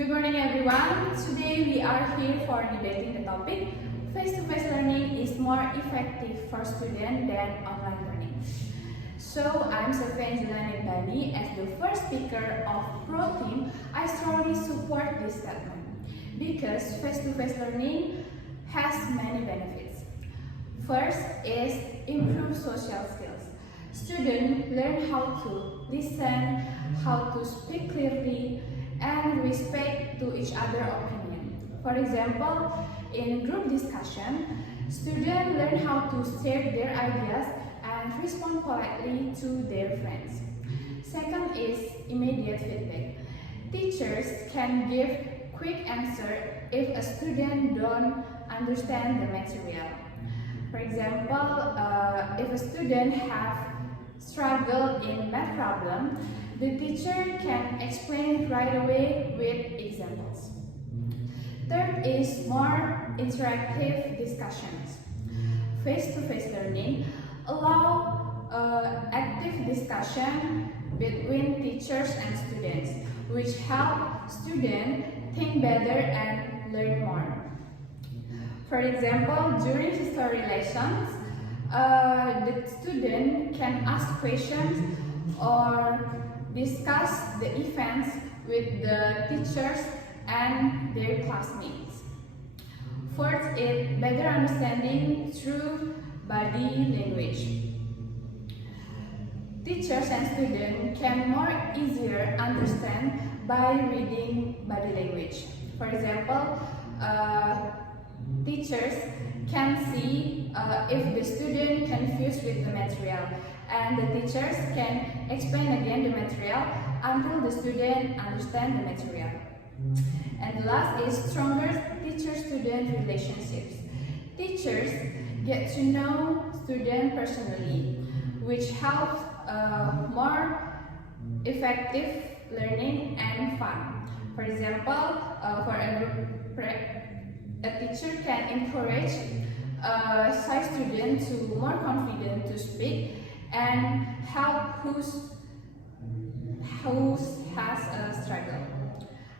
Good morning everyone. Today we are here for debating the topic face-to-face learning is more effective for students than online learning. So I'm Sofia Angelina Bani. As the first speaker of Pro Team, I strongly support this statement because face-to-face learning has many benefits. First is improve social skills. Students learn how to listen, how to speak clearly, and respect to each other's opinion. For example, in group discussion, students learn how to share their ideas and respond politely to their friends. Second is immediate feedback. Teachers can give quick answer if a student don't understand the material. For example, if a student have struggled in math problem, the teacher can explain right away with examples. Third is more interactive discussions. Face-to-face learning allow active discussion between teachers and students, which help students think better and learn more. For example, during history lessons, the student can ask questions or discuss the events with the teachers and their classmates. Fourth is better understanding through body language. Teachers and students can more easier understand by reading body language. For example, teachers can see if the student confused with the material, and the teachers can explain again the material until the student understand the material. And the last is stronger teacher-student relationships. Teachers get to know students personally, which helps more effective learning and fun. For example, for a group a teacher can encourage shy students to more confident to speak and help who has a struggle.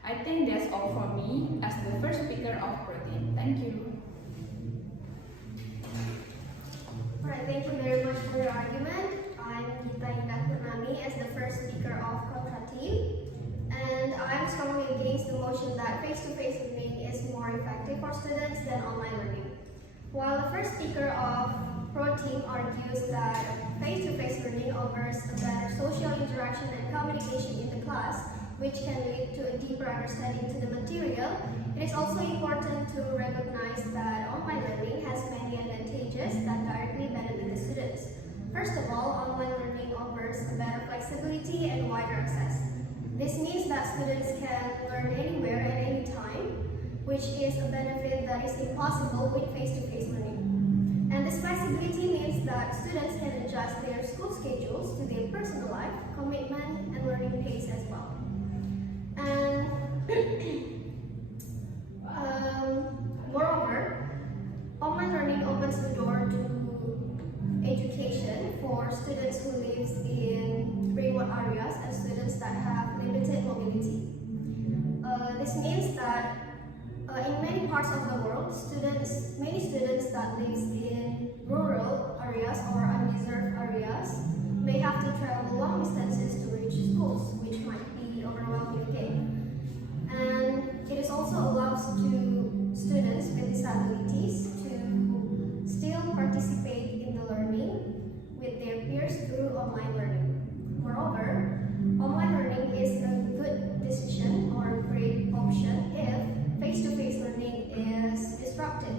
I think that's all for me as the first speaker of Pro Team. Thank you. Alright, thank you very much for your argument. I'm Gita Indah Purnami as the first speaker of Pro Team. And I am strongly against the motion that face-to-face learning is more effective for students than online learning. While the first speaker of Pro Team argues that face-to-face learning offers a better social interaction and communication in the class, which can lead to a deeper understanding to the material, it is also important to recognize that online learning has many advantages that directly benefit the students. First of all, online learning offers a better flexibility and wider access. This means that students can learn anywhere at any time, which is a benefit that is impossible with face-to-face learning. And this flexibility means that students can adjust their school schedules to their personal life, commitment, and learning pace as well. And moreover, online learning opens the door to education for students who live in remote areas and students that have limited mobility. This means that in many parts of the world, many students that live in rural areas or undeserved areas may have to travel long distances to reach schools, which might be overwhelming again. And it also allows to students with disabilities to still participate in the learning with their peers through online learning. Moreover, online learning is a good decision or a great option if face-to-face learning is disrupted.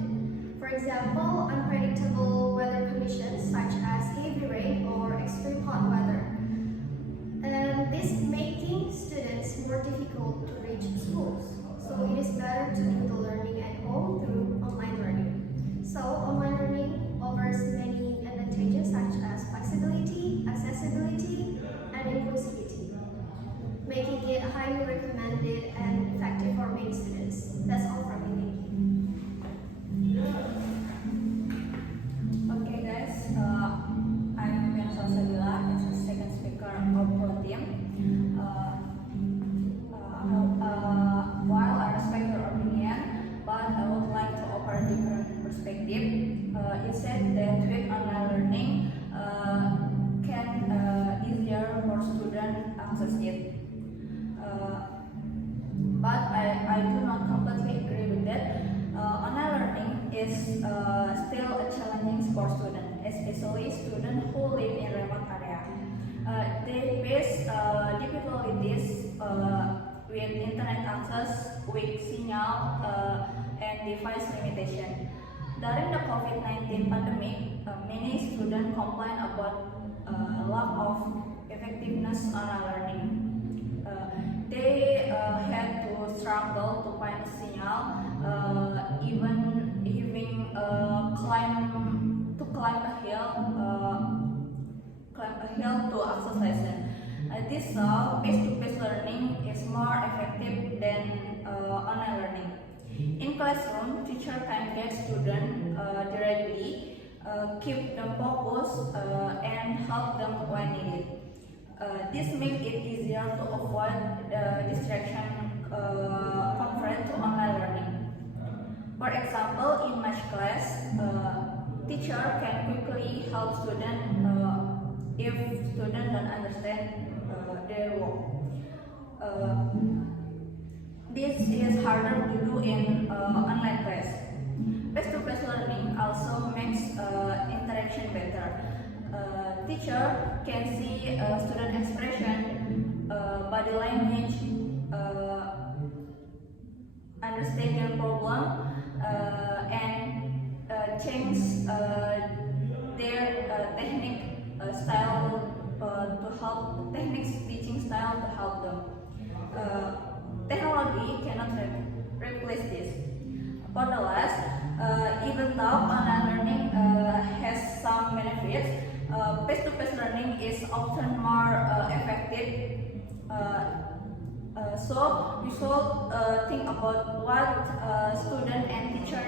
For example, unpredictable weather conditions such as heavy rain or extreme hot weather. And this making students more difficult to reach schools. So it is better to do the learning at home through online learning. So online learning offers many advantages such as flexibility, accessibility, and inclusivity, making it highly recommended and effective for many students. That's all from me. Okay guys, I'm Mena Salsabila as the second speaker of Pro Team. it said that with online learning can easier for students access it. But I do not completely agree with that. Online learning is still a challenging for students, especially students who live in remote area. They face difficulties with internet access, weak signal, and device limitation. During the COVID-19 pandemic, many students complain about lack of effectiveness online learning. They had to struggle to find a signal, even climb a hill to access lesson. This face-to-face learning is more effective than online learning. In classroom, teacher can get students directly, keep them focused, and help them when needed. This makes it easier to avoid distraction compared to online learning. For example, in math class, teacher can quickly help students if students don't understand their work. This is harder to do in online class. Face-to-face learning also makes interaction better. Teacher can see student expression, body language, understand their problem, and change their teaching style to help them. Technology cannot replace this. For the last, even though online learning has some benefits, face-to-face learning is often more effective. So we should think about what student and teacher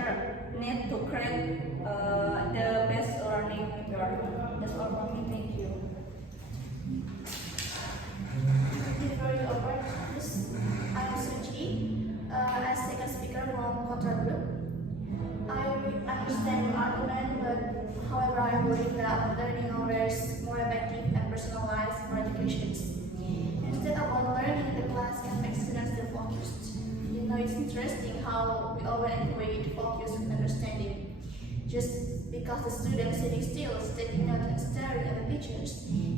need to create the best learning method. That's all from me. Thank you. Before you open this, I'm Suji, as second speaker from Contra Group. I understand your argument, but however, I believe that learning hours more effective and personalized for education. Instead of learning, the class can make students feel focused. It's interesting how we often equate focus with understanding. Just because the student sitting still is taking note and staring at the pictures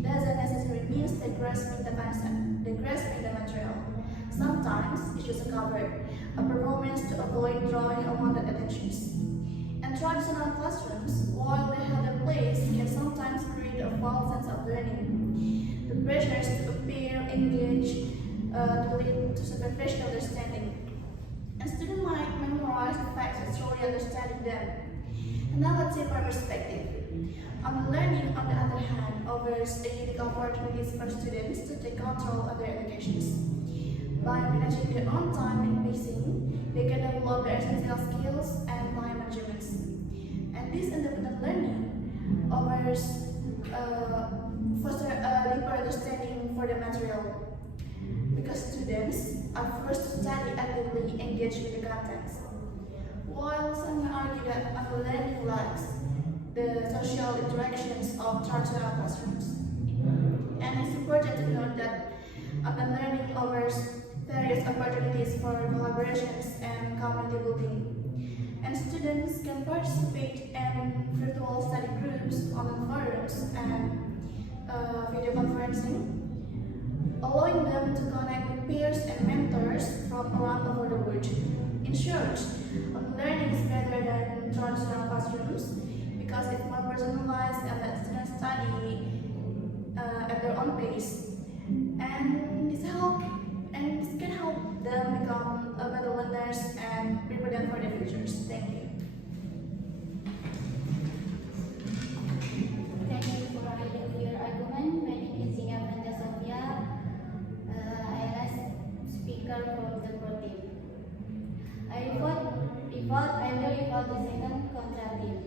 doesn't necessarily mean they're grasping the concept, they're grasping the material. Sometimes it's just a cover, a performance to avoid drawing unwanted attentions. And traditional classrooms, while they have their place, can sometimes create a false sense of learning. The pressures to appear engaged to lead to superficial understanding. And students might memorize the facts without truly understanding them. And now let's see our perspective. Learning, on the other hand, offers a unique opportunities for students to take control of their educations. By managing their own time and pacing, they can develop their essential skills and time management. And this independent learning offers foster a deeper understanding for the material, because students are forced to study actively engaged with the contents. While some may argue that learning lacks the social interactions of traditional classrooms. And it's important to note that learning offers various opportunities for collaborations and community building. And students can participate in virtual study groups, online forums, and video conferencing, allowing them to connect with peers and mentors from around over the world. In short, learning is better than traditional classrooms because it's more personalized and lets students study at their own pace. And this can help them become better learners and prepare them for their futures. Thank you. Thank you for your argument. My name is Zinga Fanta Sofia. I am speaker from the pro team. I will report the second contra team.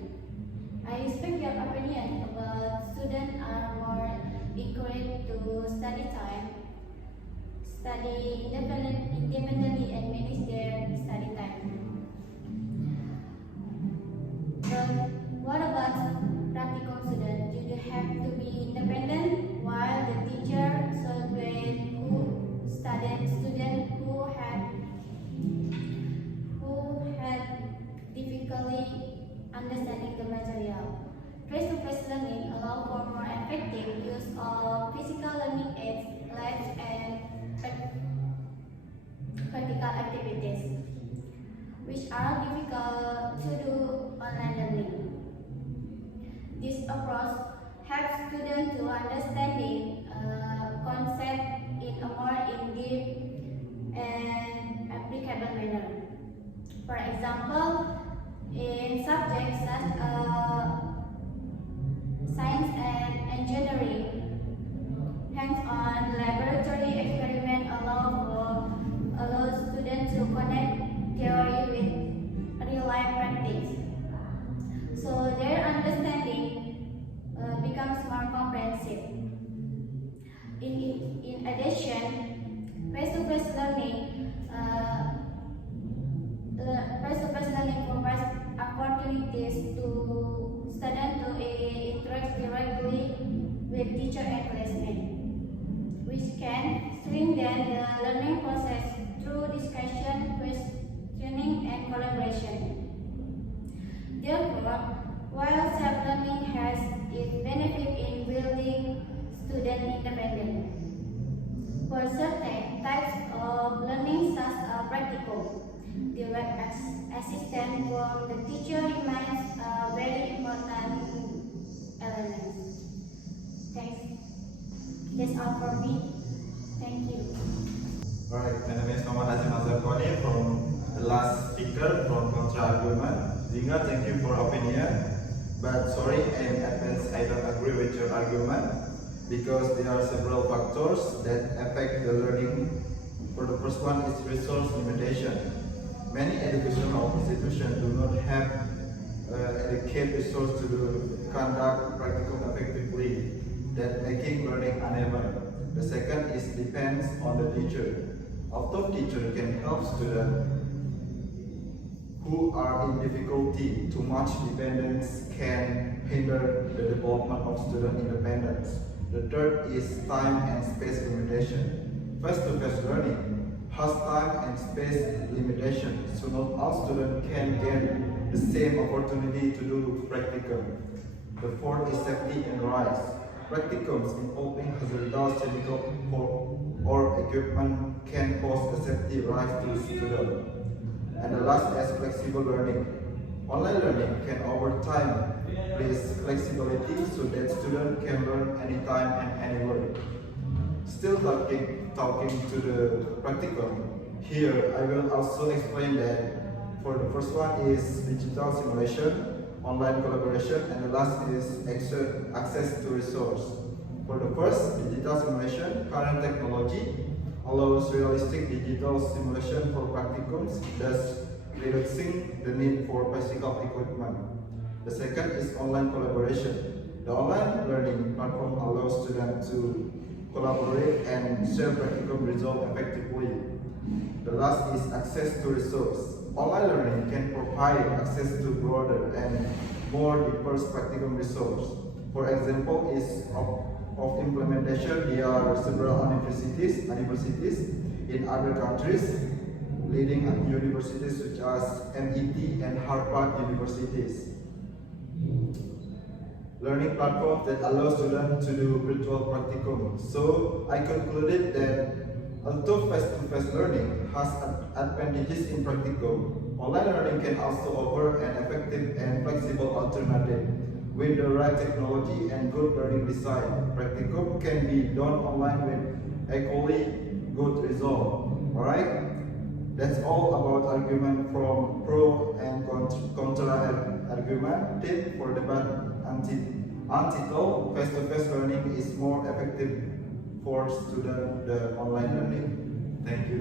I respect your opinion about students are more encouraged to study independently and manage their study time. But what about of physical learning aids, labs, and practical activities, which are difficult to do online learning. This approach helps students to understanding concepts in a more in-depth and applicable manner. For example, in subjects such as science and engineering, hands-on laboratory experiment allow students to connect theory with real-life practice, so their understanding becomes more comprehensive. In addition, face-to-face learning provides opportunities to students to interact directly with teacher and classmates, which can strengthen the learning process through discussion, questioning, and collaboration. Therefore, while self-learning has its benefit in building student independence, for certain types of learning such as practical, direct assistance from the teacher remains a very important element. Thanks. That's all for me. Thank you. Alright, my name is Muhammad Azim Azharkoni from the last speaker from Contra Argument. Zinga, thank you for opinion, but sorry, in advance I don't agree with your argument because there are several factors that affect the learning. For the first one is resource limitation. Many educational institutions do not have adequate resources to conduct practicum effectively, that making learning unable. The second is depends on the teacher. Although teacher can help students who are in difficulty, too much dependence can hinder the development of student independence. The third is time and space limitation. Face-to-face learning has time and space limitation, so not all students can get the same opportunity to do practicum. The fourth is safety and rights. Practicums involving hazardous chemical or equipment can pose a safety risk to students. And the last is flexible learning. Online learning can over time place flexibility so that students can learn anytime and anywhere. Still talking to the practicum, here I will also explain that for the first one is digital simulation, online collaboration, and the last is access to resource. For the first, digital simulation, current technology allows realistic digital simulation for practicums, thus reducing the need for physical equipment. The second is online collaboration. The online learning platform allows students to collaborate and share practicum results effectively. The last is access to resource. Online learning can provide access to broader and more diverse practicum resource. For example, is of implementation, there are several universities in other countries, leading universities such as MIT and Harvard universities. Learning platforms that allow students to do virtual practicum. So I concluded that although face-to-face learning has advantages in practicum, online learning can also offer an effective and flexible alternative. With the right technology and good learning design, practicum can be done online with equally good result. Alright? That's all about argument from pro and contra argument. Tip for debate untitled face-to-face learning is more effective for student the online learning. Thank you.